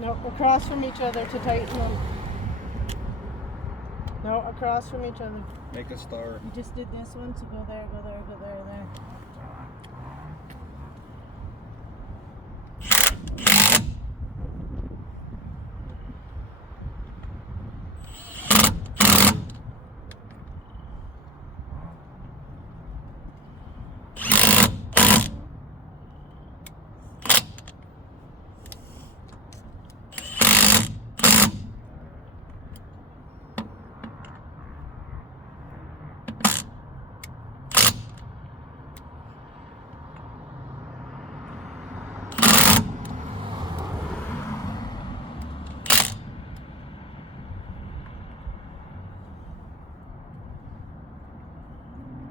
No, across from each other to tighten them. No, across from each other. Make a star. You just did this one, so go there, go there, go there, there.